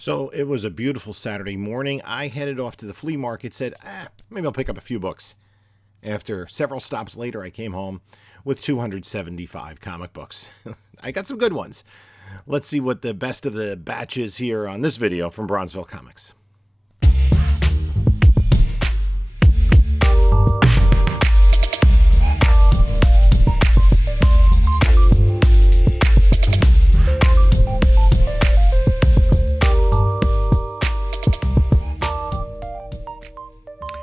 So it was a beautiful Saturday morning. I headed off to the flea market, said, maybe I'll pick up a few books. After several stops later, I came home with 275 comic books. I got some good ones. Let's see what the best of the batch is here on this video from Bronzeville Comics.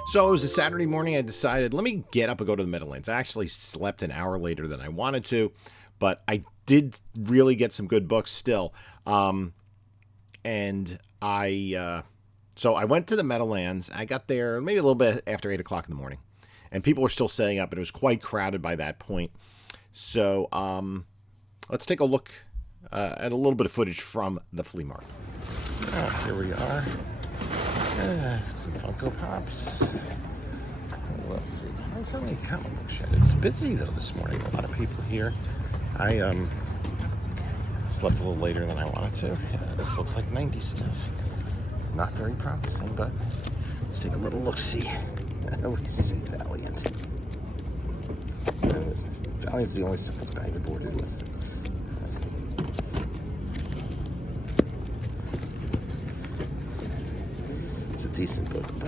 So it was a Saturday morning. I decided, let me get up and go to the Meadowlands. I actually slept an hour later than I wanted to, but I did really get some good books still. So I went to the Meadowlands. I got there maybe a little bit after 8 o'clock in the morning, and people were still staying up, and it was quite crowded by that point. So let's take a look at a little bit of footage from the flea market. Here we are. Some Funko Pops. Let's see. There's so many comic book shed. It's busy though this morning. A lot of people here. I slept a little later than I wanted to. Yeah, this looks like 90s stuff. Not very promising, but let's take a little look-see. I always say Valiant. Valiant's the only stuff that's bag boarded with. Decent book, but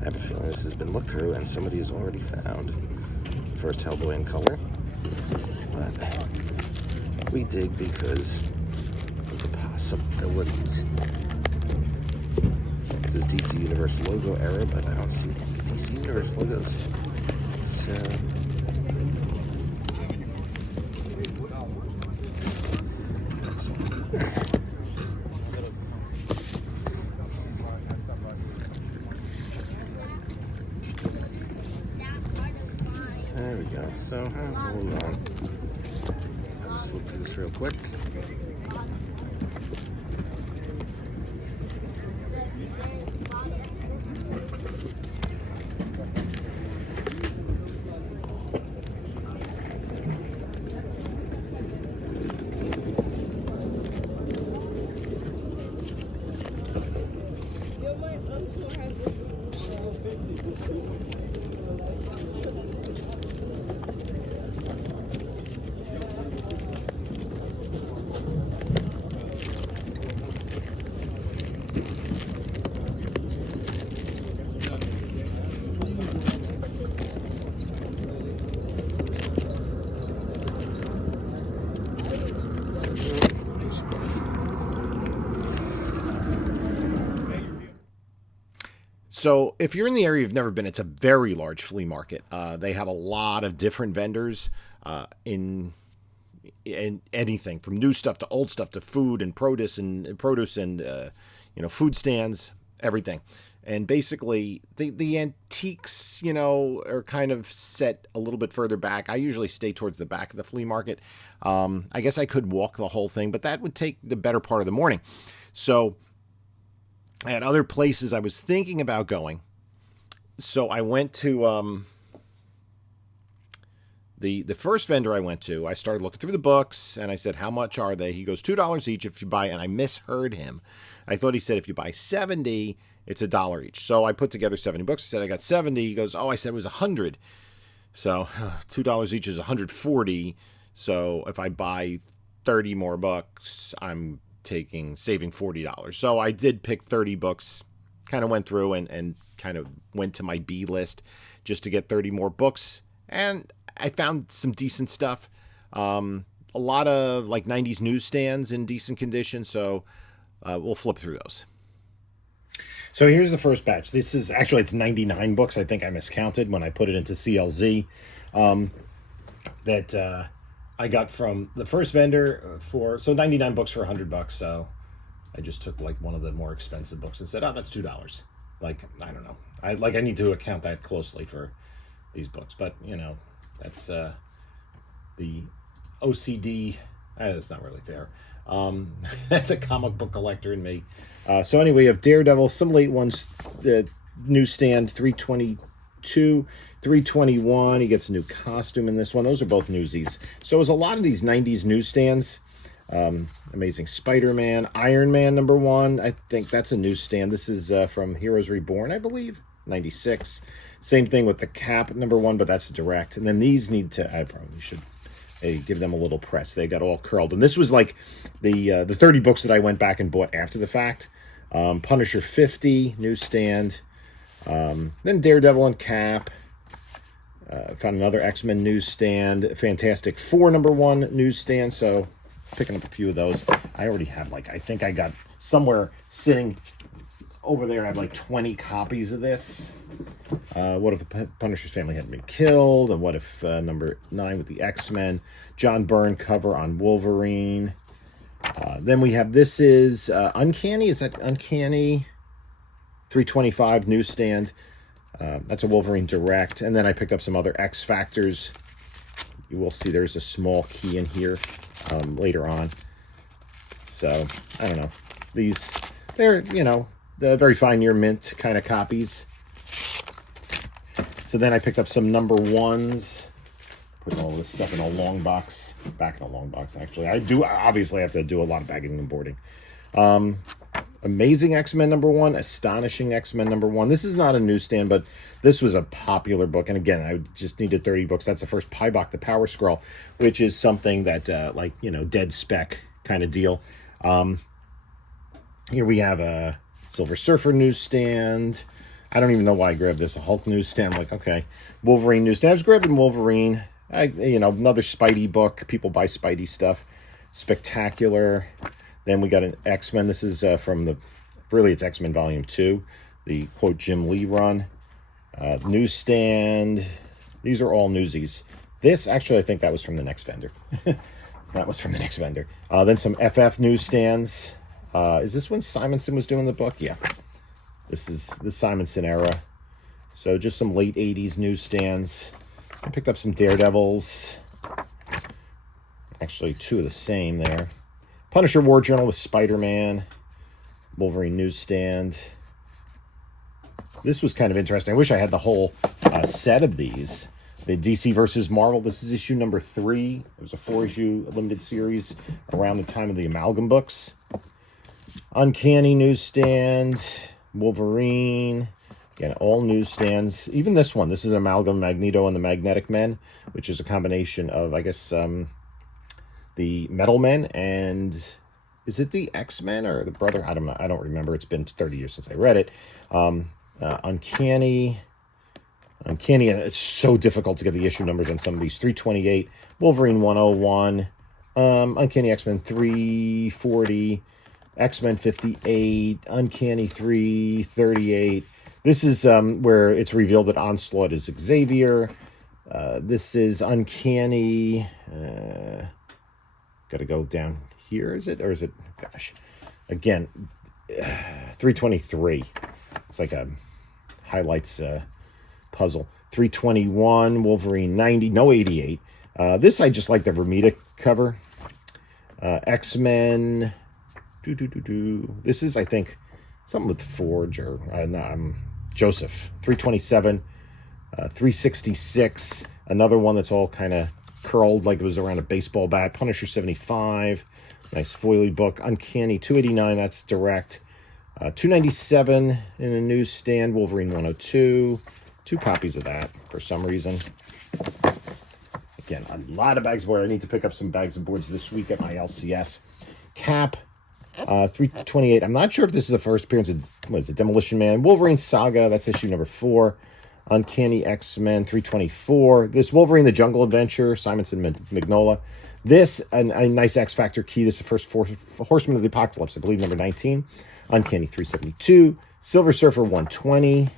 I have a feeling this has been looked through and somebody has already found first Hellboy in color. But we dig because of the possibilities. This is DC Universe logo era, but I don't see any DC Universe logos. So there we go. So, hold on. I'll just flip through this real quick. So if you're in the area you've never been, it's a very large flea market. They have a lot of different vendors in anything from new stuff to old stuff to food and produce and food stands, everything. And basically the antiques, are kind of set a little bit further back. I usually stay towards the back of the flea market. I guess I could walk the whole thing, but that would take the better part of the morning. So at other places I was thinking about going. So I went to the first vendor I went to. I started looking through the books, and I said, how much are they? He goes, $2 each if you buy, and I misheard him. I thought he said if you buy 70, it's $1 each. So I put together 70 books. I said I got 70. He goes, I said it was 100. So $2 each is 140. So if I buy 30 more books, I'm saving $40. So I did pick 30 books, kind of went through and kind of went to my B list just to get 30 more books. And I found some decent stuff. A lot of like 90s newsstands in decent condition. So we'll flip through those. So here's the first batch. This is actually, it's 99 books. I think I miscounted when I put it into CLZ. That I got from the first vendor for 99 books for $100. So I just took like one of the more expensive books and said, that's $2. Like, I don't know. I need to account that closely for these books, but that's the OCD. That's not really fair. That's a comic book collector in me. So anyway, you have Daredevil, some late ones, the newsstand, 320 252. 321, he gets a new costume in this one. Those are both newsies. So it was a lot of these 90s newsstands. Amazing Spider-Man, Iron Man #1. I think that's a newsstand. This is from Heroes Reborn, I believe, 96. Same thing with the Cap #1, but that's direct. And then these need to, I probably should give them a little press. They got all curled. And this was like the 30 books that I went back and bought after the fact. Punisher 50, newsstand. Then Daredevil and Cap. Found another X-Men newsstand. Fantastic Four #1 newsstand. So picking up a few of those. I already have I think I got somewhere sitting over there. I have 20 copies of this. What if the Punisher's family hadn't been killed? And what if #9 with the X-Men? John Byrne cover on Wolverine. Then we have, this is Uncanny. Is that Uncanny? 325 newsstand. That's a Wolverine direct. And then I picked up some other X Factors. You will see there's a small key in here later on. So, I don't know. These, they're, the very fine near mint kind of copies. So then I picked up some #1s. Putting all this stuff in a long box. Back in a long box, actually. I obviously have to do a lot of bagging and boarding. Amazing X-Men #1, Astonishing X-Men #1. This is not a newsstand, but this was a popular book. And again, I just needed 30 books. That's the first Pybok the Power Scroll, which is something that, dead spec kind of deal. Here we have a Silver Surfer newsstand. I don't even know why I grabbed this. A Hulk newsstand. I'm like, okay. Wolverine newsstand. I was grabbing Wolverine. Another Spidey book. People buy Spidey stuff. Spectacular. Then we got an X-Men. This is from it's X-Men Volume 2, the, quote, Jim Lee run. Newsstand. These are all newsies. This, actually, I think that was from the next vendor. That was from the next vendor. Then some FF newsstands. Is this when Simonson was doing the book? Yeah. This is the Simonson era. So just some late 80s newsstands. I picked up some Daredevils. Actually, two of the same there. Punisher War Journal with Spider-Man. Wolverine newsstand. This was kind of interesting. I wish I had the whole set of these. The DC versus Marvel. This is issue #3. It was a 4-issue limited series around the time of the Amalgam books. Uncanny newsstand. Wolverine. Again, all newsstands. Even this one. This is Amalgam Magneto and the Magnetic Men, which is a combination of, I guess, the Metal Men and, is it the X-Men or the brother? I don't know. I don't remember. It's been 30 years since I read it. Uncanny, and it's so difficult to get the issue numbers on some of these. 328, Wolverine 101, Uncanny X-Men 340, X-Men 58, Uncanny 338. This is where it's revealed that Onslaught is Xavier. This is Uncanny. Got to go down here, is it? Or is it, gosh, again, 323. It's like a highlights puzzle. 321, Wolverine 90, no 88. This, I just like the Vermita cover. X-Men. This is, I think, something with Forge or Joseph. 327, 366. Another one that's all kind of curled like it was around a baseball bat. Punisher 75. Nice foily book. Uncanny 289. That's direct. 297 in a newsstand. Wolverine 102. 2 copies of that for some reason. Again, a lot of bags of board. I need to pick up some bags of boards this week at my LCS. Cap 328. I'm not sure if this is the first appearance of, what is it, Demolition Man. Wolverine Saga. That's issue #4. Uncanny X-Men 324. This Wolverine the Jungle Adventure. Simonson Magnola. This, a nice X Factor key. This is the first Horseman of the Apocalypse, I believe, #19. Uncanny 372. Silver Surfer 120.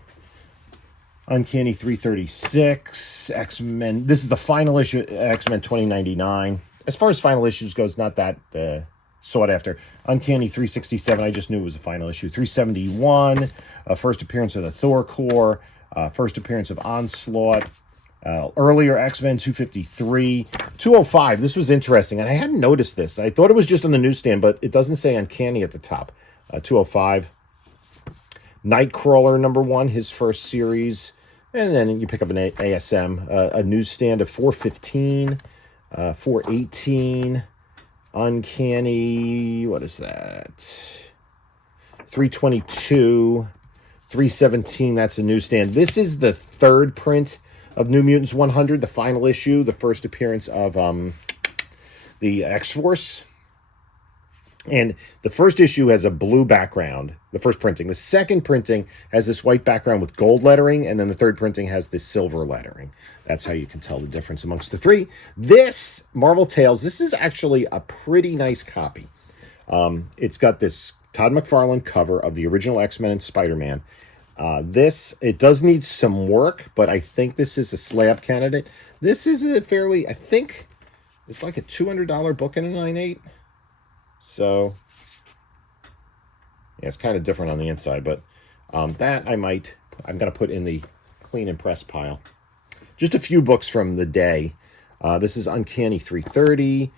Uncanny 336. X-Men. This is the final issue, X-Men 2099. As far as final issues goes, not that sought after. Uncanny 367. I just knew it was the final issue. 371. First appearance of the Thor Corps. First appearance of Onslaught. Earlier X-Men 253. 205. This was interesting, and I hadn't noticed this. I thought it was just on the newsstand, but it doesn't say Uncanny at the top. 205. Nightcrawler #1, his first series. And then you pick up an ASM, a newsstand of 415, 418, Uncanny, what is that? 322, 317, that's a newsstand. This is the third print of New Mutants 100, the final issue, the first appearance of the X-Force. And the first issue has a blue background, the first printing. The second printing has this white background with gold lettering, and then the third printing has this silver lettering. That's how you can tell the difference amongst the three. This, Marvel Tales, this is actually a pretty nice copy. It's got this Todd McFarlane cover of the original X-Men and Spider-Man. It does need some work, but I think this is a slab candidate. This is a fairly, I think, it's like a $200 book in a 9.8. So, yeah, it's kind of different on the inside, but that I'm going to put in the clean and press pile. Just a few books from the day. This is Uncanny 330.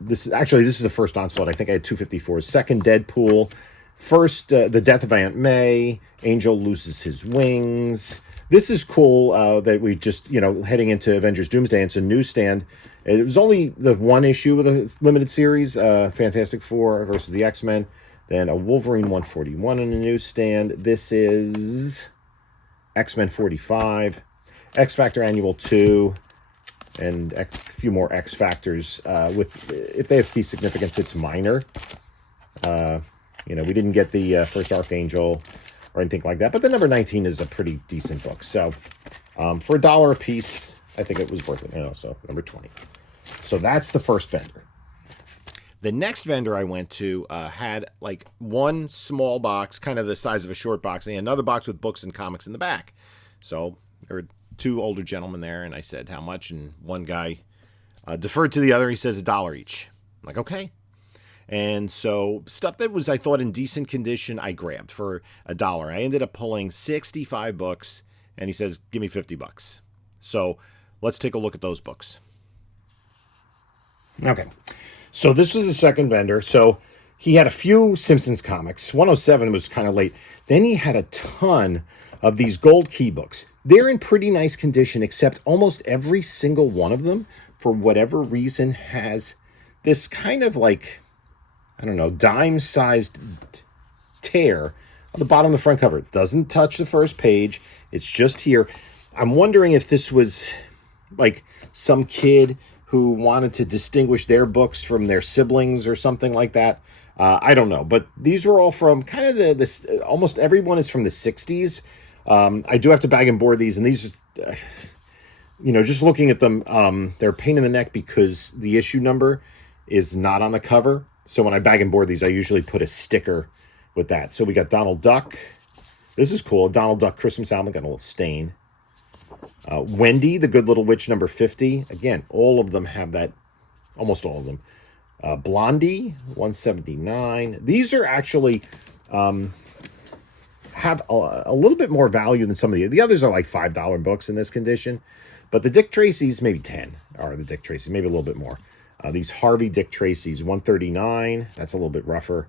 This is the first Onslaught. I think I had 254. Second Deadpool. First, The Death of Aunt May. Angel Loses His Wings. This is cool that we just, heading into Avengers Doomsday. It's a newsstand. It was only the one issue of the limited series, Fantastic Four versus the X-Men. Then a Wolverine 141 on the newsstand. This is X-Men 45, X-Factor Annual 2, and a few more X-Factors. If they have key significance, it's minor. We didn't get the first Archangel or anything like that, but the number 19 is a pretty decent book. So for $1 a piece, I think it was worth it. So number 20. So that's the first vendor. The next vendor I went to had like one small box, kind of the size of a short box, and another box with books and comics in the back. So there were two older gentlemen there, and I said, how much? And one guy deferred to the other. He says $1 each. I'm like, okay. And so stuff that was, I thought, in decent condition, I grabbed for $1. I ended up pulling 65 books, and he says, give me $50. So let's take a look at those books. Okay. So this was the second vendor. So he had a few Simpsons comics. 107 was kind of late. Then he had a ton of these gold key books. They're in pretty nice condition, except almost every single one of them, for whatever reason, has this kind of like, I don't know, dime-sized tear on the bottom of the front cover. It doesn't touch the first page. It's just here. I'm wondering if this was like some kid who wanted to distinguish their books from their siblings or something like that. I don't know. But these were all from kind of this. Almost everyone is from the 60s. I do have to bag and board these. And these, just looking at them, they're a pain in the neck because the issue number is not on the cover. So when I bag and board these, I usually put a sticker with that. So we got Donald Duck. This is cool. Donald Duck Christmas album. Got a little stain. Wendy, the Good Little Witch, number 50. Again, all of them have that. Almost all of them. Blondie, 179. These are actually have a little bit more value than some of the others are like $5 books in this condition. But the Dick Tracy's, maybe 10 are the Dick Tracy's, maybe a little bit more. These Harvey Dick Tracy's, 139. That's a little bit rougher.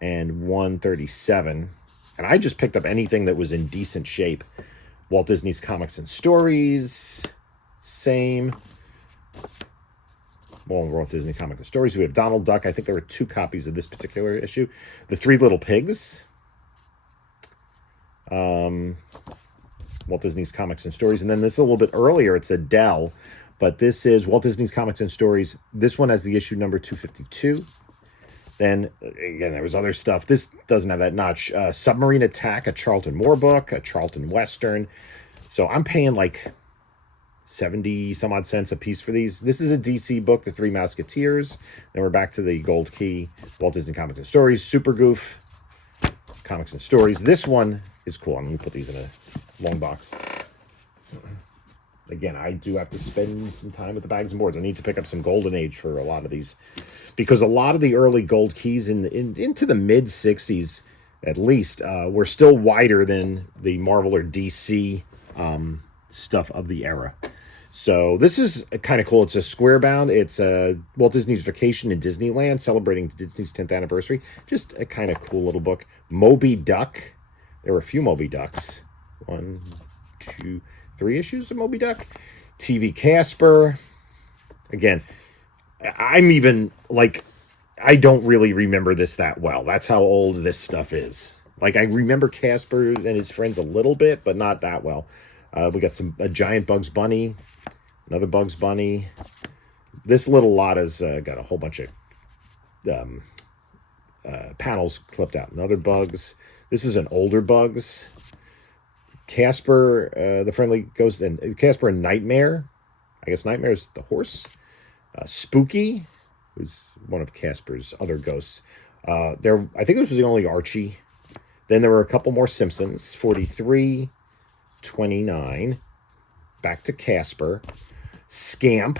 And 137. And I just picked up anything that was in decent shape. Walt Disney's Comics and Stories. Same. Walt Disney Comics and Stories. We have Donald Duck. I think there were 2 copies of this particular issue. The Three Little Pigs. Walt Disney's Comics and Stories. And then this is a little bit earlier. It's Adele. But this is Walt Disney's Comics and Stories. This one has the issue number 252. Then, again, there was other stuff. This doesn't have that notch. Submarine Attack, a Charlton Moore book, a Charlton Western. So I'm paying like 70 some odd cents a piece for these. This is a DC book, The Three Musketeers. Then we're back to the Gold Key, Walt Disney Comics and Stories, Super Goof, Comics and Stories. This one is cool. I'm going to put these in a long box. Again, I do have to spend some time with the bags and boards. I need to pick up some Golden Age for a lot of these, because a lot of the early gold keys into the mid 60s, at least, were still wider than the Marvel or DC stuff of the era. So this is kind of cool. It's a square bound. It's Walt Disney's Vacation in Disneyland, celebrating Disney's 10th anniversary. Just a kind of cool little book. Moby Duck. There were a few Moby Ducks. 1, three issues of Moby Duck. TV Casper. Again, I'm even like, I don't really remember this that well. That's how old this stuff is. Like, I remember Casper and his friends a little bit, but not that well. We got a giant Bugs Bunny, another Bugs Bunny. This little lot has got a whole bunch of panels clipped out. Another Bugs. This is an older Bugs. Casper, the friendly ghost, and Casper and Nightmare. I guess Nightmare's the horse. Spooky, who's one of Casper's other ghosts. I think this was the only Archie. Then there were a couple more Simpsons. 43, 29. Back to Casper. Scamp.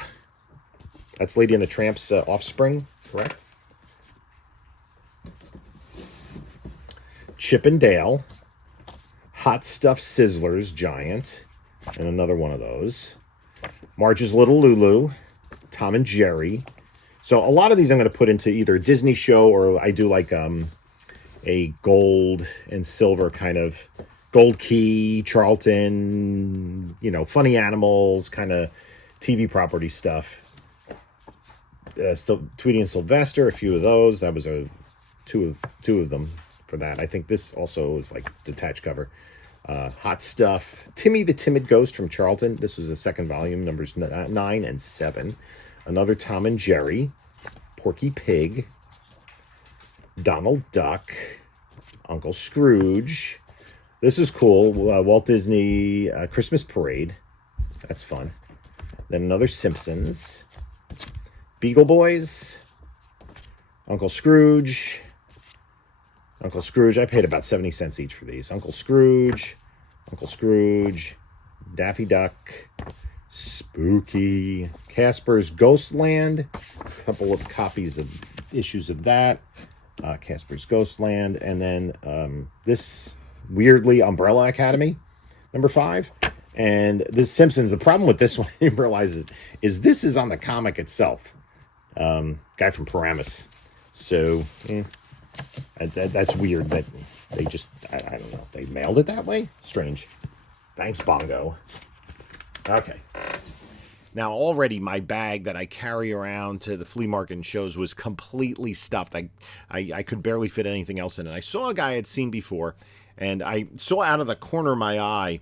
That's Lady and the Tramp's offspring, correct? Chip and Dale. Hot Stuff Sizzlers, giant. And another one of those. Marge's Little Lulu. Tom and Jerry. So a lot of these I'm going to put into either a Disney show, or I do like a gold and silver kind of Gold Key, Charlton, Funny Animals kind of TV property stuff. Still Tweety and Sylvester, a few of those. That was two of them for that. I think this also is like detached cover. Hot Stuff. Timmy the Timid Ghost from Charlton. This was the second volume, numbers 9 and 7. Another Tom and Jerry. Porky Pig. Donald Duck. Uncle Scrooge. This is cool. Walt Disney Christmas Parade. That's fun. Then another Simpsons. Beagle Boys. Uncle Scrooge. Uncle Scrooge. I paid about 70 cents each for these. Uncle Scrooge. Daffy Duck. Spooky. Casper's Ghostland. A couple of copies of issues of that. Casper's Ghostland. And then this, weirdly, Umbrella Academy, number 5. And this Simpsons, the problem with this one, I didn't realize it, is this is on the comic itself. Guy from Paramus. So, that's weird that they just, I don't know, they mailed it that way? Strange. Thanks, Bongo. Okay. Now, already my bag that I carry around to the flea market and shows was completely stuffed. I could barely fit anything else in it. I saw a guy I had seen before, and I saw out of the corner of my eye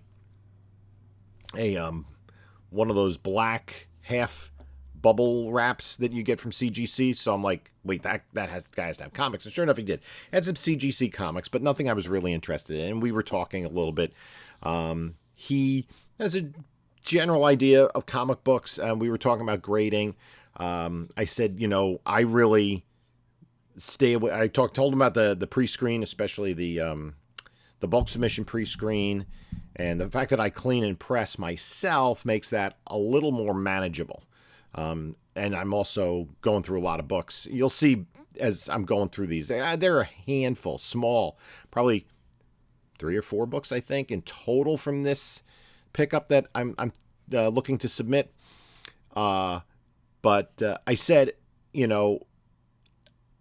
one of those black half bubble wraps that you get from CGC. So I'm like, wait, that guy has to have comics. And sure enough, he did. Had some CGC comics, but nothing I was really interested in. And we were talking a little bit. He has a general idea of comic books. We were talking about grading. I said, I really stay away. I told him about the pre-screen, especially the bulk submission pre-screen, and the fact that I clean and press myself makes that a little more manageable. And I'm also going through a lot of books. You'll see as I'm going through these, they're a handful, small, probably 3 or 4 books, I think, in total from this pickup that I'm looking to submit. But I said,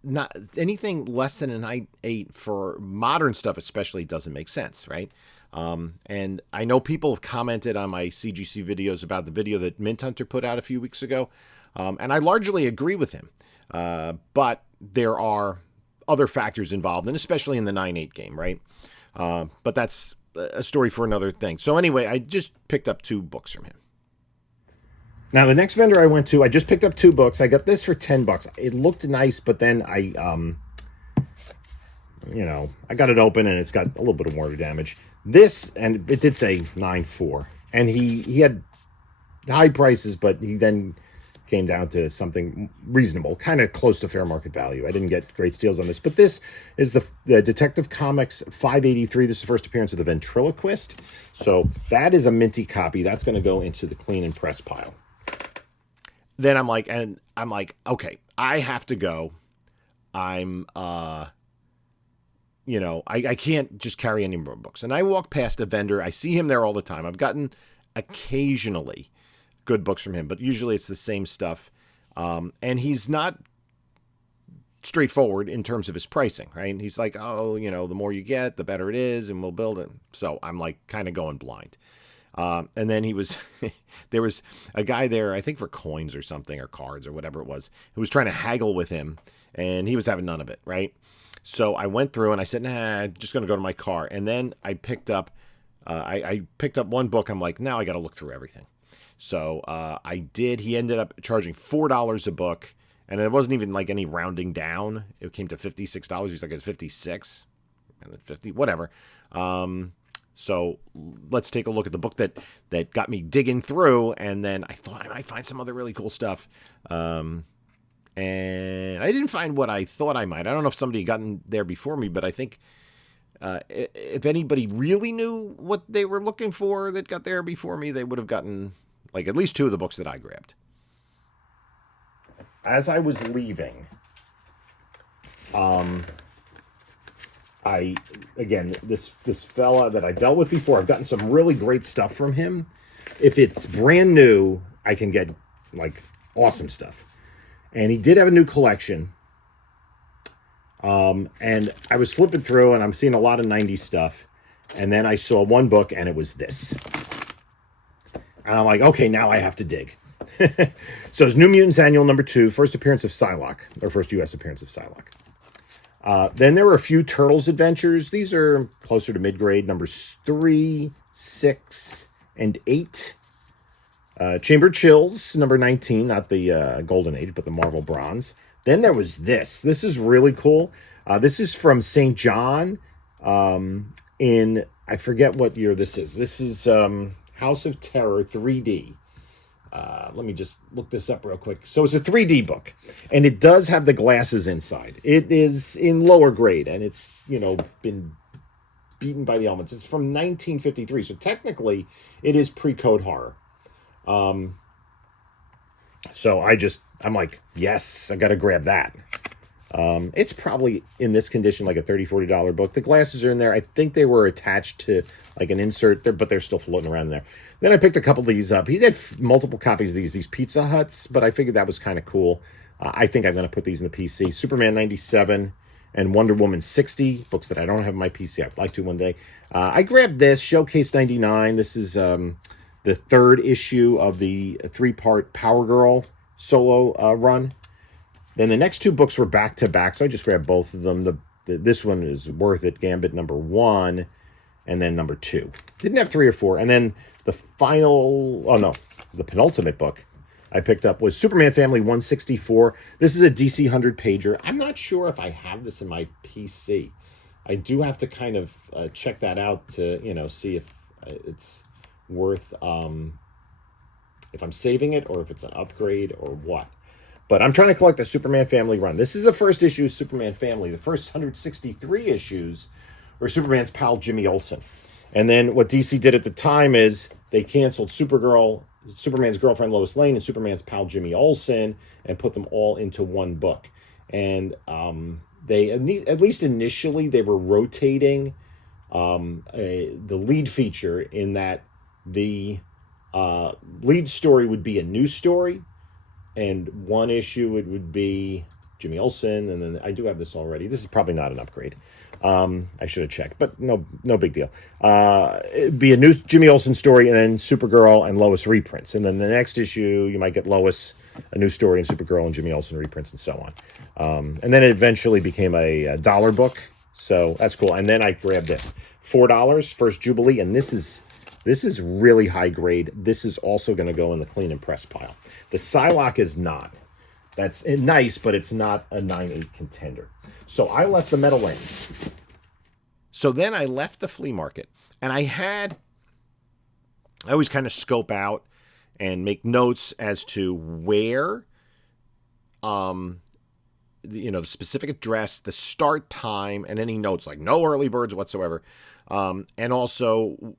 not anything less than an 8 for modern stuff, especially, doesn't make sense, right? And I know people have commented on my CGC videos about the video that Mint Hunter put out a few weeks ago. And I largely agree with him. But there are other factors involved, and especially in the 9/8 game, right? But that's a story for another thing. So anyway, I just picked up 2 books from him. Now, the next vendor I went to, I just picked up 2 books. I got this for $10. It looked nice, but then I got it open and it's got a little bit of water damage. This, and it did say 9.4, and he had high prices, but he then came down to something reasonable, kind of close to fair market value. I didn't get great steals on this, but this is the Detective Comics 583. This is the first appearance of the Ventriloquist. So that is a minty copy. That's going to go into the clean and press pile. Then I'm like, okay, I have to go. I can't just carry any more books. And I walk past a vendor. I see him there all the time. I've gotten occasionally good books from him, but usually it's the same stuff. And he's not straightforward in terms of his pricing, right? He's like, the more you get, the better it is, and we'll build it. So I'm like kind of going blind. And then he was, there was a guy there, I think for coins or something, or cards or whatever it was, who was trying to haggle with him, and he was having none of it, right? So I went through and I said, nah, I'm just going to go to my car. And then I picked up, I picked up one book. I'm like, now I got to look through everything. So I did. He ended up charging $4 a book, and it wasn't even like any rounding down. It came to $56. He's like, it's 56 and then 50, whatever. So let's take a look at the book that got me digging through, and then I thought I might find some other really cool stuff. And I didn't find what I thought I might. I don't know if somebody had gotten there before me, but I think if anybody really knew what they were looking for that got there before me, they would have gotten like at least two of the books that I grabbed. As I was leaving, this fella that I dealt with before, I've gotten some really great stuff from him. If it's brand new, I can get like awesome stuff. And he did have a new collection. And I was flipping through and I'm seeing a lot of 90s stuff. And then I saw one book and it was this. And I'm like, okay, now I have to dig. So it's New Mutants Annual number 2, first appearance of Psylocke, or first U.S. appearance of Psylocke. Then there were a few Turtles adventures. These are closer to mid-grade, numbers 3, 6, and 8. Chamber Chills, number 19, not the Golden Age, but the Marvel Bronze. Then there was this. This is really cool. This is from St. John in, I forget what year this is. This is House of Terror 3D. Let me just look this up real quick. So it's a 3D book, and it does have the glasses inside. It is in lower grade, and it's, been beaten by the elements. It's from 1953, so technically it is pre-code horror. So I'm like, yes, I got to grab that. It's probably in this condition like a $30, $40 book. The glasses are in there. I think they were attached to like an insert there, but they're still floating around in there. Then I picked a couple of these up. He had multiple copies of these Pizza Huts, but I figured that was kind of cool. I think I'm going to put these in the PC. Superman 97 and Wonder Woman 60, books that I don't have in my PC. I'd like to one day. I grabbed this, Showcase 99. This is the third issue of the 3-part Power Girl solo run. Then the next 2 books were back-to-back, so I just grabbed both of them. This one is Worth It, Gambit number 1, and then number 2. Didn't have 3 or 4. And then the penultimate book I picked up was Superman Family 164. This is a DC 100-pager. I'm not sure if I have this in my PC. I do have to kind of check that out to, see if it's worth, if I'm saving it or if it's an upgrade or what. But I'm trying to collect the Superman Family run. This is the first issue of Superman Family. The first 163 issues were Superman's pal Jimmy Olsen. And then what DC did at the time is they canceled Supergirl, Superman's girlfriend Lois Lane, and Superman's pal Jimmy Olsen, and put them all into one book. And they, at least initially, they were rotating the lead feature in that the lead story would be a new story, and one issue it would be Jimmy Olsen, and then I do have this already. This is probably not an upgrade. I should have checked, but no big deal. It'd be a new Jimmy Olsen story, and then Supergirl and Lois reprints. And then the next issue, you might get Lois, a new story, and Supergirl and Jimmy Olsen reprints, and so on. And then it eventually became a dollar book, so that's cool. And then I grabbed this, $4, First Jubilee, and this is really high grade. This is also going to go in the clean and press pile. The Psylocke is not. That's nice, but it's not a 9/8 contender. So I left the Meadowlands. So then I left the flea market, and I always kind of scope out and make notes as to where, the specific address, the start time, and any notes like no early birds whatsoever, and also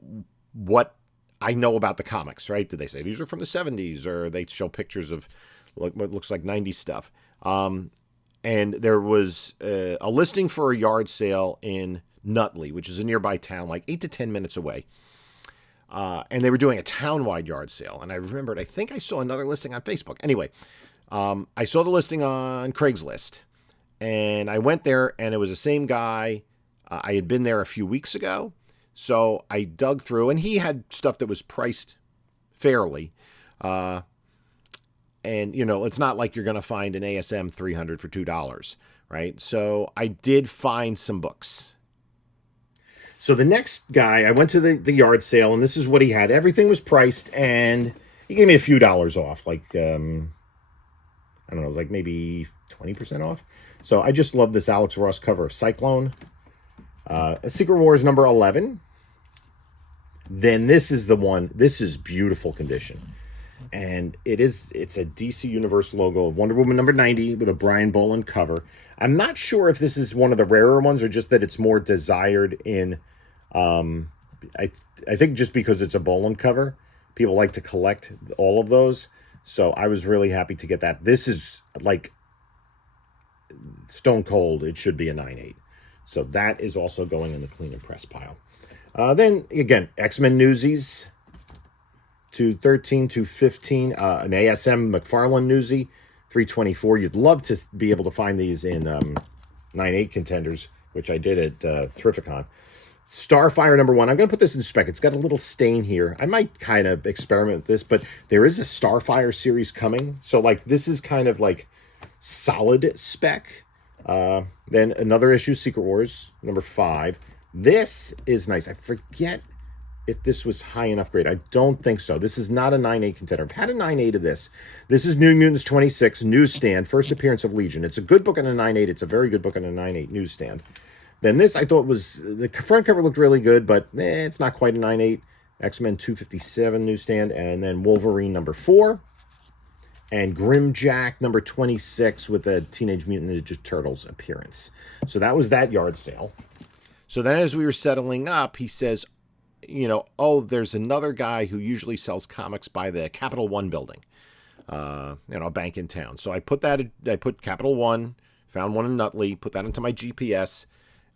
what I know about the comics. Right? Did they say these are from the 70s, or they show pictures of what looks like 90s stuff? And there was a listing for a yard sale in Nutley, which is a nearby town, like 8 to 10 minutes away. And they were doing a town-wide yard sale. And I remembered, I think I saw another listing on Facebook. Anyway, I saw the listing on Craigslist. And I went there, and it was the same guy. I had been there a few weeks ago. So I dug through, and he had stuff that was priced fairly. And, it's not like you're going to find an ASM 300 for $2, right? So I did find some books. So the next guy, I went to the yard sale, and this is what he had. Everything was priced, and he gave me a few dollars off, like, I don't know, it was like maybe 20% off. So I just love this Alex Ross cover of Cyclone. Secret Wars number 11. Then this is the one. This is beautiful condition. And it's a DC Universe logo of Wonder Woman number 90 with a Brian Boland cover. I'm not sure if this is one of the rarer ones or just that it's more desired in, I think just because it's a Boland cover, people like to collect all of those. So I was really happy to get that. This is like stone cold. It should be a 9.8. So that is also going in the clean and press pile. Then again, X-Men Newsies. 213, 215, an ASM McFarlane Newsy, 324. You'd love to be able to find these in 9.8 contenders, which I did at Terrificon. Starfire number 1. I'm going to put this in spec. It's got a little stain here. I might kind of experiment with this, but there is a Starfire series coming. So, like, this is kind of like solid spec. Then another issue, Secret Wars number 5. This is nice. I forget if this was high enough grade. I don't think so. This is not a 9.8 contender. I've had a 9.8 of this. This is New Mutants 26, Newsstand, first appearance of Legion. It's a good book on a 9.8. It's a very good book on a 9.8 Newsstand. Then this, I thought the front cover looked really good, but it's not quite a 9.8. X-Men 257 Newsstand, and then Wolverine number 4. And Grimjack number 26 with a Teenage Mutant Ninja Turtles appearance. So that was that yard sale. So then as we were settling up, he says, there's another guy who usually sells comics by the Capital One building, a bank in town. So I put Capital One, found one in Nutley, put that into my GPS,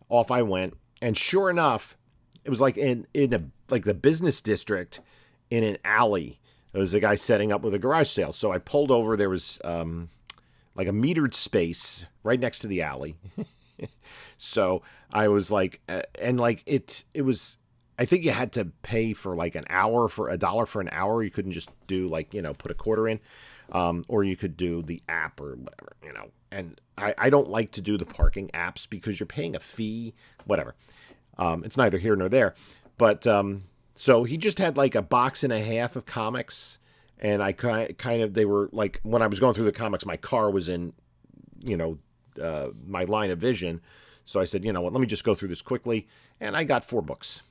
off I went. And sure enough, it was like in the business district in an alley. There was a guy setting up with a garage sale. So I pulled over. There was like a metered space right next to the alley. So I was like, it was, I think you had to pay for like an hour for $1 for an hour. You couldn't just do put a quarter in, or you could do the app or whatever, and I don't like to do the parking apps because you're paying a fee, whatever. It's neither here nor there, but, so he just had like a box and a half of comics, and I they were like, when I was going through the comics, my car was in, my line of vision. So I said, let me just go through this quickly. And I got 4 books.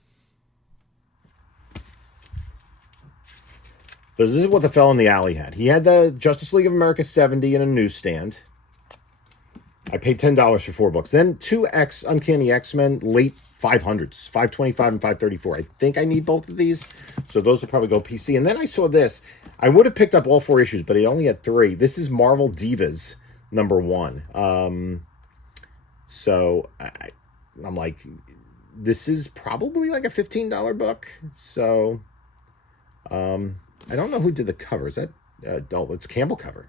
So this is what the fellow in the alley had. He had the Justice League of America 70 in a newsstand. I paid $10 for 4 books. Then 2 Uncanny X-Men late 500s, 525 and 534. I think I need both of these. So those will probably go PC. And then I saw this. I would have picked up all 4 issues, but I only had 3. This is Marvel Divas number 1. So I'm like, this is probably like a $15 book. So I don't know who did the cover. Is that it's Campbell cover.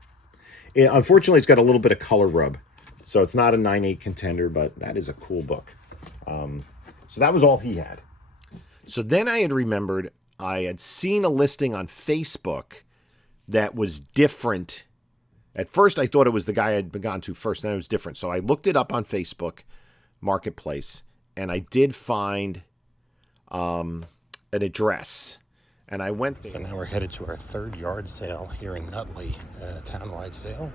Unfortunately, it's got a little bit of color rub. So it's not a 9.8 contender, but that is a cool book. So that was all he had. So then I had remembered I had seen a listing on Facebook that was different. At first, I thought it was the guy I'd gone to first, then it was different. So I looked it up on Facebook Marketplace, and I did find an address. And I went there. So now we're headed to our 3rd yard sale here in Nutley, townwide sale.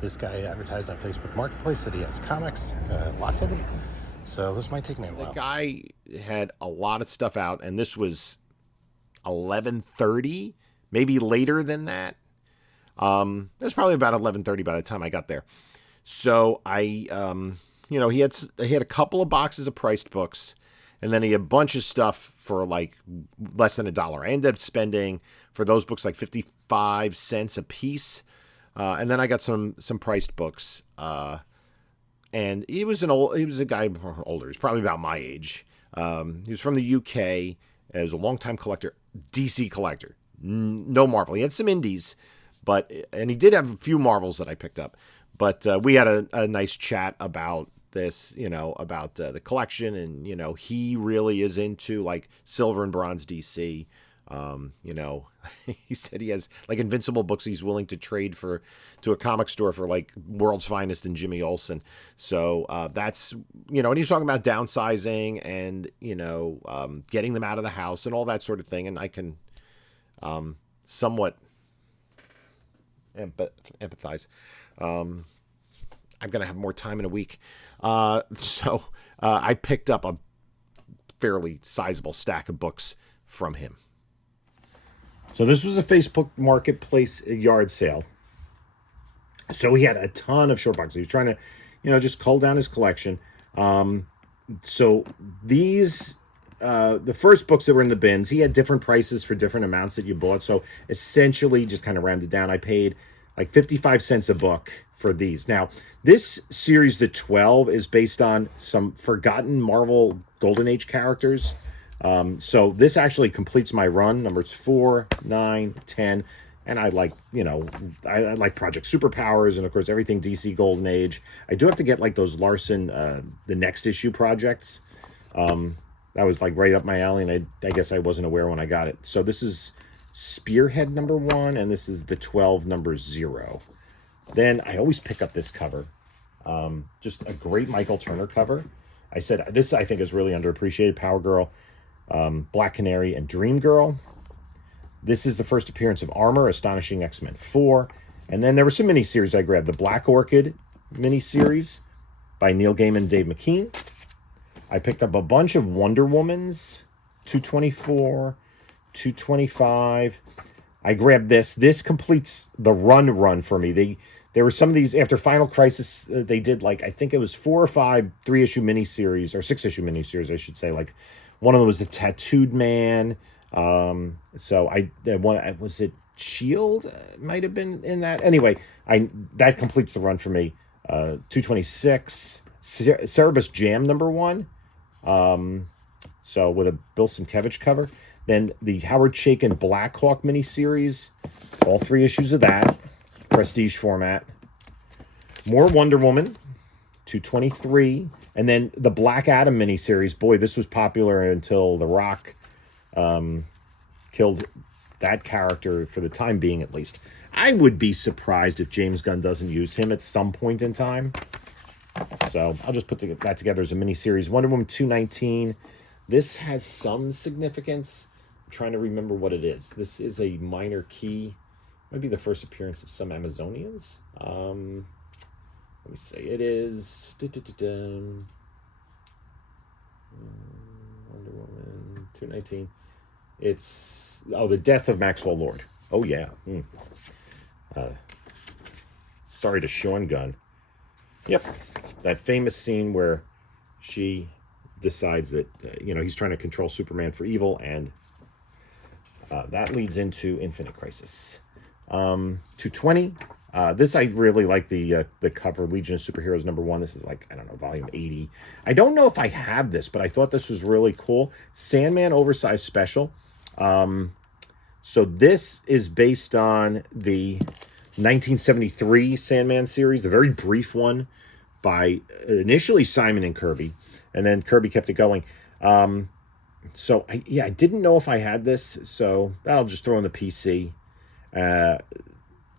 This guy advertised on Facebook Marketplace that he has comics, lots of them. So this might take me a while. The guy had a lot of stuff out, and this was 11:30, maybe later than that. It was probably about 11:30 by the time I got there. So I, he had a couple of boxes of priced books, and then he had a bunch of stuff for like less than $1. I ended up spending for those books like 55 cents a piece. And then I got some priced books. And he was a guy older. He's probably about my age. He was from the UK. He was a longtime collector, DC collector. No Marvel. He had some indies, and he did have a few Marvels that I picked up. But we had a nice chat about this, about the collection, and he really is into like silver and bronze DC. He said he has like Invincible books he's willing to trade to a comic store for like World's Finest and Jimmy Olsen. So that's, and he's talking about downsizing and, getting them out of the house and all that sort of thing. And I can somewhat empathize. I'm going to have more time in a week. So I picked up a fairly sizable stack of books from him. So this was a Facebook Marketplace yard sale. So he had a ton of short boxes. He was trying to, just cull down his collection. So these, the first books that were in the bins, he had different prices for different amounts that you bought. So essentially, just kind of rounded down, I paid like 55 cents a book for these. Now, this series, the 12, is based on some forgotten Marvel Golden Age characters. So this actually completes my run, numbers 4, 9, 10, and I like, I like Project Superpowers and of course everything DC Golden Age. I do have to get like those Larson, the next issue projects. That was like right up my alley, and I guess I wasn't aware when I got it. So this is Spearhead number 1, and this is the 12 number 0. Then I always pick up this cover. Just a great Michael Turner cover. I said, this I think is really underappreciated. Power Girl, Black Canary, and Dream Girl. This is the first appearance of Armor, Astonishing X-Men 4. And then there were some miniseries I grabbed. The Black Orchid miniseries by Neil Gaiman and Dave McKean. I picked up a bunch of Wonder Womans, 224, 225. I grabbed this. This completes the run for me. There were some of these after Final Crisis. They did like, I think it was 4 or 5 3-issue miniseries, or 6-issue miniseries, I should say. Like one of them was a Tattooed Man. So was it Shield? Might have been in that. Anyway, that completes the run for me. 226, Cerebus Jam number 1. So with a Bill Sienkiewicz cover. Then the Howard Chaykin Black Hawk miniseries, all 3 issues of that, prestige format. More Wonder Woman, 223, and then the Black Adam miniseries. Boy, this was popular until The Rock killed that character for the time being, at least. I would be surprised if James Gunn doesn't use him at some point in time. So I'll just put that together as a miniseries. Wonder Woman 219. This has some significance. I'm trying to remember what it is. This is a minor key. Might be the first appearance of some Amazonians. Let me see. It is Wonder Woman 219. It's the death of Maxwell Lord. Oh yeah. Sorry to Sean Gunn. Yep, that famous scene where she decides that he's trying to control Superman for evil, and that leads into Infinite Crisis. 220. This I really like the cover, Legion of Superheroes number 1. This is like, I don't know, volume 80. I don't know if I have this, but I thought this was really cool. Sandman Oversized Special. So this is based on the 1973 Sandman series, the very brief one by initially Simon and Kirby, and then Kirby kept it going. So I didn't know if I had this, so that'll just throw in the PC.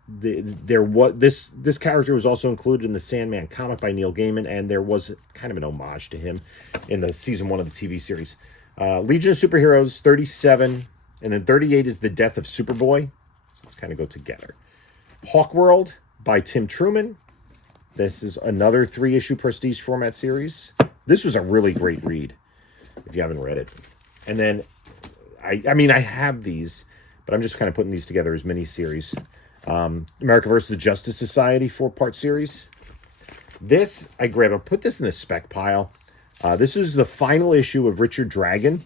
This character was also included in the Sandman comic by Neil Gaiman, and there was kind of an homage to him in the season 1 of the TV series. Legion of Superheroes 37, and then 38 is the death of Superboy. So let's kind of go together. Hawkworld by Tim Truman. This is another 3-issue prestige format series. This was a really great read, if you haven't read it. And then, I have these, but I'm just kind of putting these together as mini-series. America vs. the Justice Society 4-part series. This, I grabbed. I'll put this in the spec pile. This is the final issue of Richard Dragon.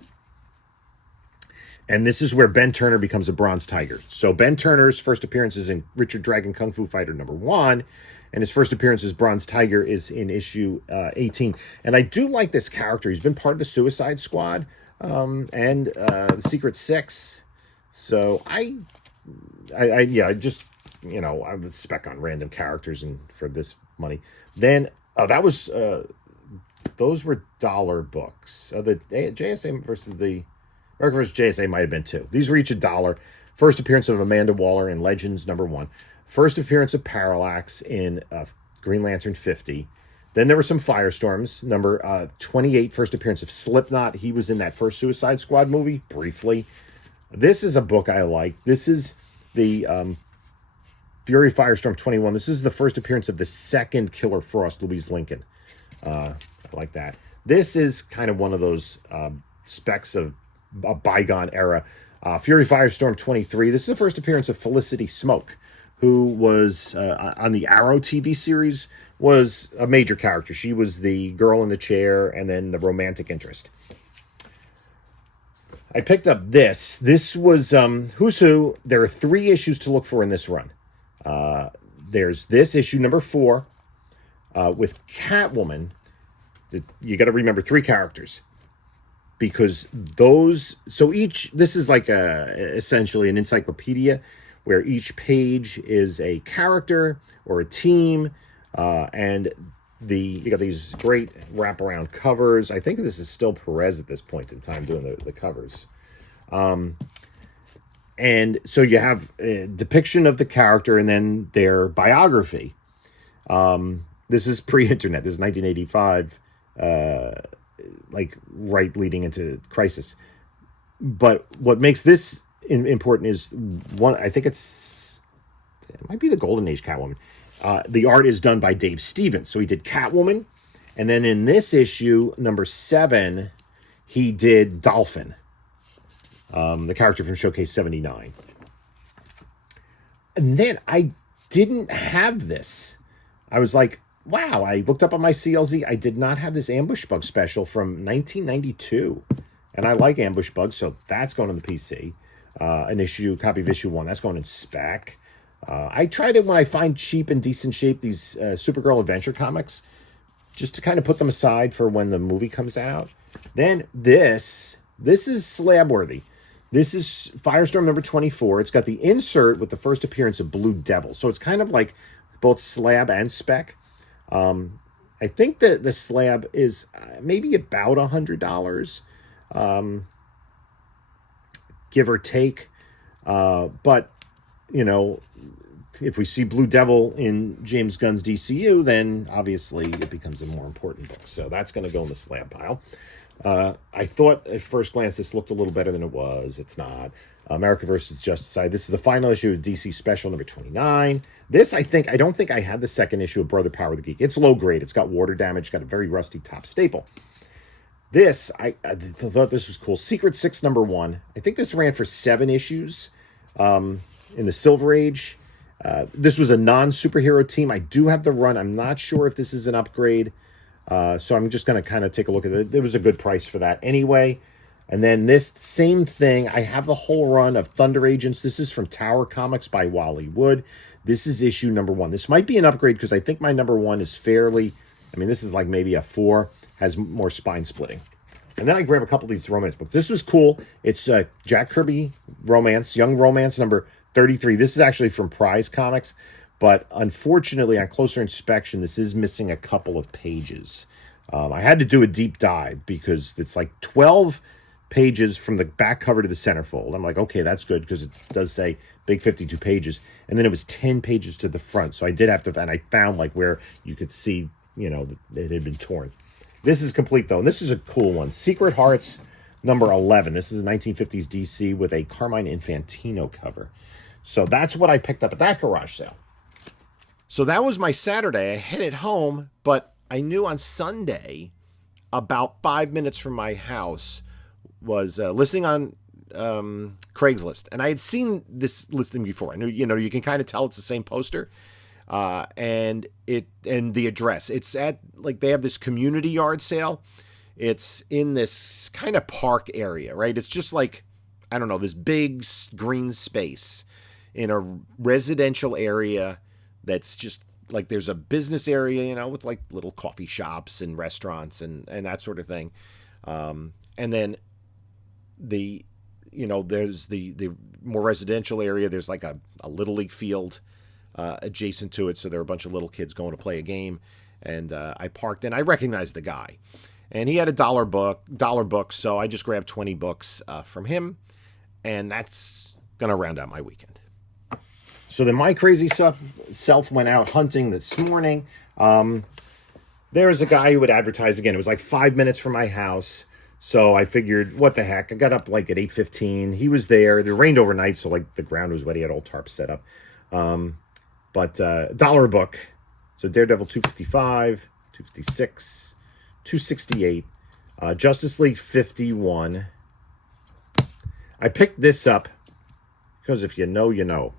And this is where Ben Turner becomes a Bronze Tiger. So Ben Turner's first appearance is in Richard Dragon Kung Fu Fighter number 1. And his first appearance as Bronze Tiger is in issue 18. And I do like this character. He's been part of the Suicide Squad and the Secret Six. So I just, I would spec on random characters and for this money. Then that was those were dollar books. The JSA versus the America versus JSA might have been two. These were each $1. First appearance of Amanda Waller in Legends #1. First appearance of Parallax in Green Lantern 50. Then there were some Firestorms. Number 28, first appearance of Slipknot. He was in that first Suicide Squad movie, briefly. This is a book I like. This is the Fury Firestorm 21. This is the first appearance of the second Killer Frost, Louise Lincoln. I like that. This is kind of one of those specs of a bygone era. Fury Firestorm 23. This is the first appearance of Felicity Smoke, who was on the Arrow TV series, was a major character. She was the girl in the chair and then the romantic interest. I picked up this. This was Who's Who. There are 3 issues to look for in this run. There's this issue, number 4, with Catwoman. You got to remember 3 characters. Because those... So this is like essentially an encyclopedia where each page is a character or a team, and you got these great wraparound covers. I think this is still Perez at this point in time doing the covers. And so you have a depiction of the character and then their biography. This is pre-internet. This is 1985, right leading into Crisis. But what makes this important is one. I think it might be the Golden Age Catwoman. The art is done by Dave Stevens, so he did Catwoman, and then in this issue, number 7, he did Dolphin, the character from Showcase 79. And then I didn't have this. I was like, wow! I looked up on my CLZ. I did not have this Ambush Bug special from 1992, and I like Ambush Bug, so that's going on the PC. Copy of issue 1, that's going in spec. I try to, when I find cheap and decent shape, these Supergirl Adventure comics, just to kind of put them aside for when the movie comes out. Then this is slab worthy. This is Firestorm number 24. It's got the insert with the first appearance of Blue Devil. So it's kind of like both slab and spec. I think that the slab is maybe about $100. Give or take. But, if we see Blue Devil in James Gunn's DCU, then obviously it becomes a more important book. So that's going to go in the slab pile. I thought at first glance this looked a little better than it was. It's not. America vs. Justice. This is the final issue of DC Special number 29. This, I don't think I had the second issue of Brother Power the Geek. It's low grade. It's got water damage. Got a very rusty top staple. This, I thought this was cool. Secret 6 number 1. I think this ran for 7 issues in the Silver Age. This was a non-superhero team. I do have the run. I'm not sure if this is an upgrade. So I'm just going to kind of take a look at it. There was a good price for that anyway. And then this same thing, I have the whole run of Thunder Agents. This is from Tower Comics by Wally Wood. This is issue number 1. This might be an upgrade because I think my number 1 is this is like maybe a 4, has more spine splitting. And then I grab a couple of these romance books. This was cool. It's Jack Kirby romance, Young Romance number 33. This is actually from Prize Comics. But unfortunately, on closer inspection, this is missing a couple of pages. I had to do a deep dive because it's like 12 pages from the back cover to the centerfold. I'm like, okay, that's good because it does say big 52 pages. And then it was 10 pages to the front. So I did have to, and I found like where you could see, it had been torn. This is complete though. And this is a cool one. Secret Hearts number 11. This is a 1950s DC with a Carmine Infantino cover. So that's what I picked up at that garage sale. So that was my Saturday. I headed home, but I knew on Sunday, about 5 minutes from my house, was listing on Craigslist. And I had seen this listing before. I knew, you can kind of tell it's the same poster. And the address. It's at, they have this community yard sale. It's in this kind of park area, right? It's just this big green space in a residential area. That's just there's a business area, with little coffee shops and restaurants and that sort of thing. And then there's the more residential area. There's a little league field adjacent to it. So there are a bunch of little kids going to play a game. And I parked and I recognized the guy. And he had a dollar book, so I just grabbed 20 books from him, and that's gonna round out my weekend. So then my crazy self went out hunting this morning. There was a guy who would advertise again. It was like 5 minutes from my house, so I figured, what the heck? I got up like at 8:15. He was there. It rained overnight, so like the ground was wet. He had all tarps set up. But $1 a book. So Daredevil 255, 256. 268, Justice League 51. I picked this up because if you know, you know.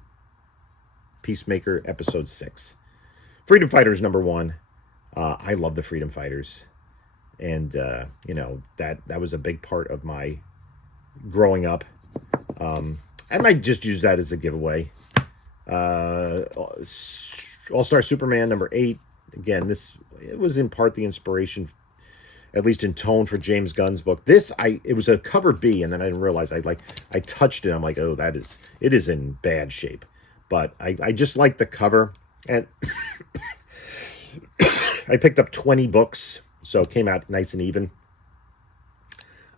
Peacemaker episode 6. Freedom Fighters number 1. I love the Freedom Fighters. And, that was a big part of my growing up. I might just use that as a giveaway. All-Star Superman number 8. Again, it was in part the inspiration, at least in tone, for James Gunn's book. It was a cover B, and then I didn't realize I touched it. I'm like, oh, it is in bad shape. But I just like the cover, and I picked up 20 books, so it came out nice and even.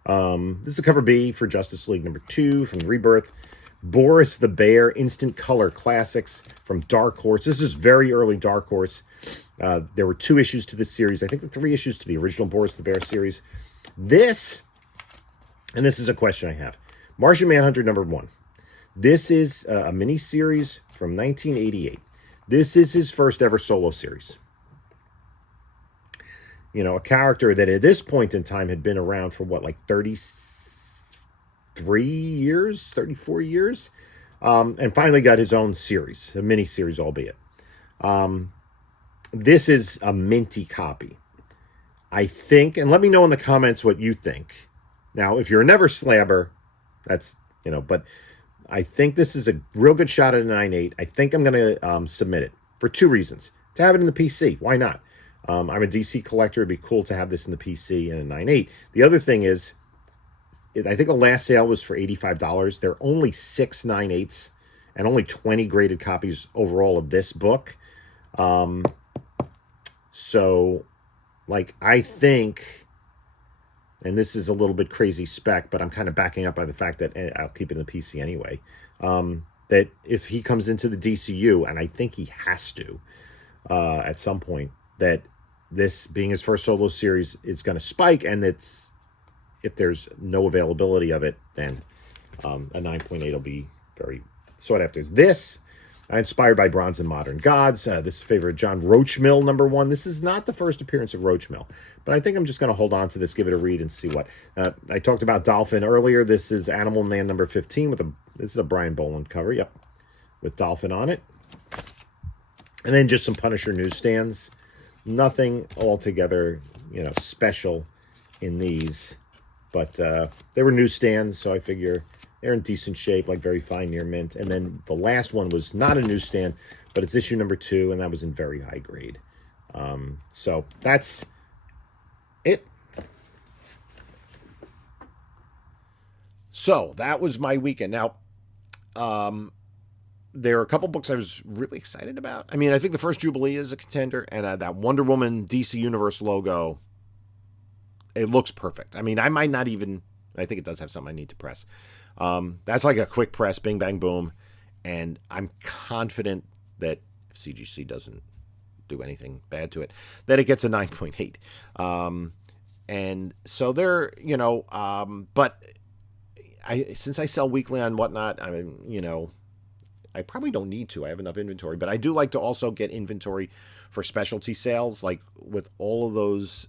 This is a cover B for Justice League number 2 from Rebirth. Boris the Bear, Instant Color Classics from Dark Horse. This is very early Dark Horse. There were 2 issues to this series. I think the 3 issues to the original Boris the Bear series. This is a question I have. Martian Manhunter number 1. This is a mini-series from 1988. This is his first ever solo series. A character that at this point in time had been around for 33 years, 34 years, and finally got his own series, a mini-series albeit. This is a minty copy. I think, and let me know in the comments what you think. Now, if you're a never slabber, that's, but I think this is a real good shot at a 9.8. I think I'm going to submit it for 2 reasons. To have it in the PC, why not? I'm a DC collector. It'd be cool to have this in the PC and a 9.8. The other thing is, I think the last sale was for $85. There are only 6 9.8s and only 20 graded copies overall of this book. So, I think, and this is a little bit crazy spec, but I'm kind of backing up by the fact that I'll keep it in the PC anyway, that if he comes into the DCU, and I think he has to at some point, that this being his first solo series, it's going to spike, and if there's no availability of it, then a 9.8 will be very sought after. This, inspired by Bronze and Modern Gods. This is favorite John Roachmill, number 1. This is not the first appearance of Roachmill, but I think I'm just going to hold on to this, give it a read, and see what. I talked about Dolphin earlier. This is Animal Man number 15. This is a Brian Boland cover, yep, with Dolphin on it. And then just some Punisher newsstands. Nothing altogether, special in these. But they were newsstands, so I figure they're in decent shape, very fine near mint. And then the last one was not a newsstand, but it's issue number 2, and that was in very high grade. So that's it. So that was my weekend. Now, there are a couple books I was really excited about. I mean, I think the first Jubilee is a contender, and that Wonder Woman DC Universe logo, it looks perfect. I mean, I might not even, I think it does have something I need to press. That's like a quick press, bing, bang, boom. And I'm confident that if CGC doesn't do anything bad to it, that it gets a 9.8. And so they're, but since I sell weekly on Whatnot, I mean, I probably don't need to. I have enough inventory, but I do like to also get inventory for specialty sales, like with all of those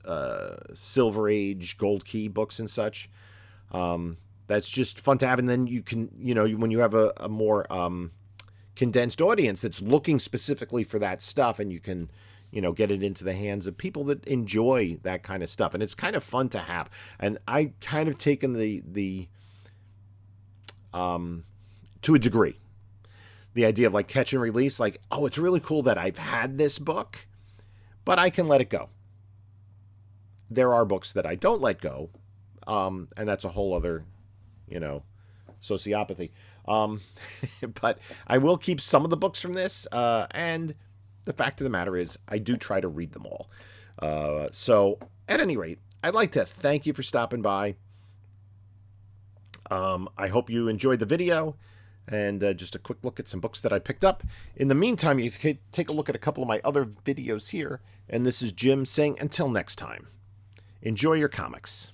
Silver Age, Gold Key books and such. That's just fun to have. And then you can, when you have a more condensed audience that's looking specifically for that stuff, and you can, get it into the hands of people that enjoy that kind of stuff. And it's kind of fun to have. And I kind of taken the to a degree, the idea of catch and release, it's really cool that I've had this book, but I can let it go. There are books that I don't let go, and that's a whole other, sociopathy. But I will keep some of the books from this, and the fact of the matter is I do try to read them all. So at any rate, I'd like to thank you for stopping by. I hope you enjoyed the video and just a quick look at some books that I picked up. In the meantime, you can take a look at a couple of my other videos here. And this is Jim saying until next time, enjoy your comics.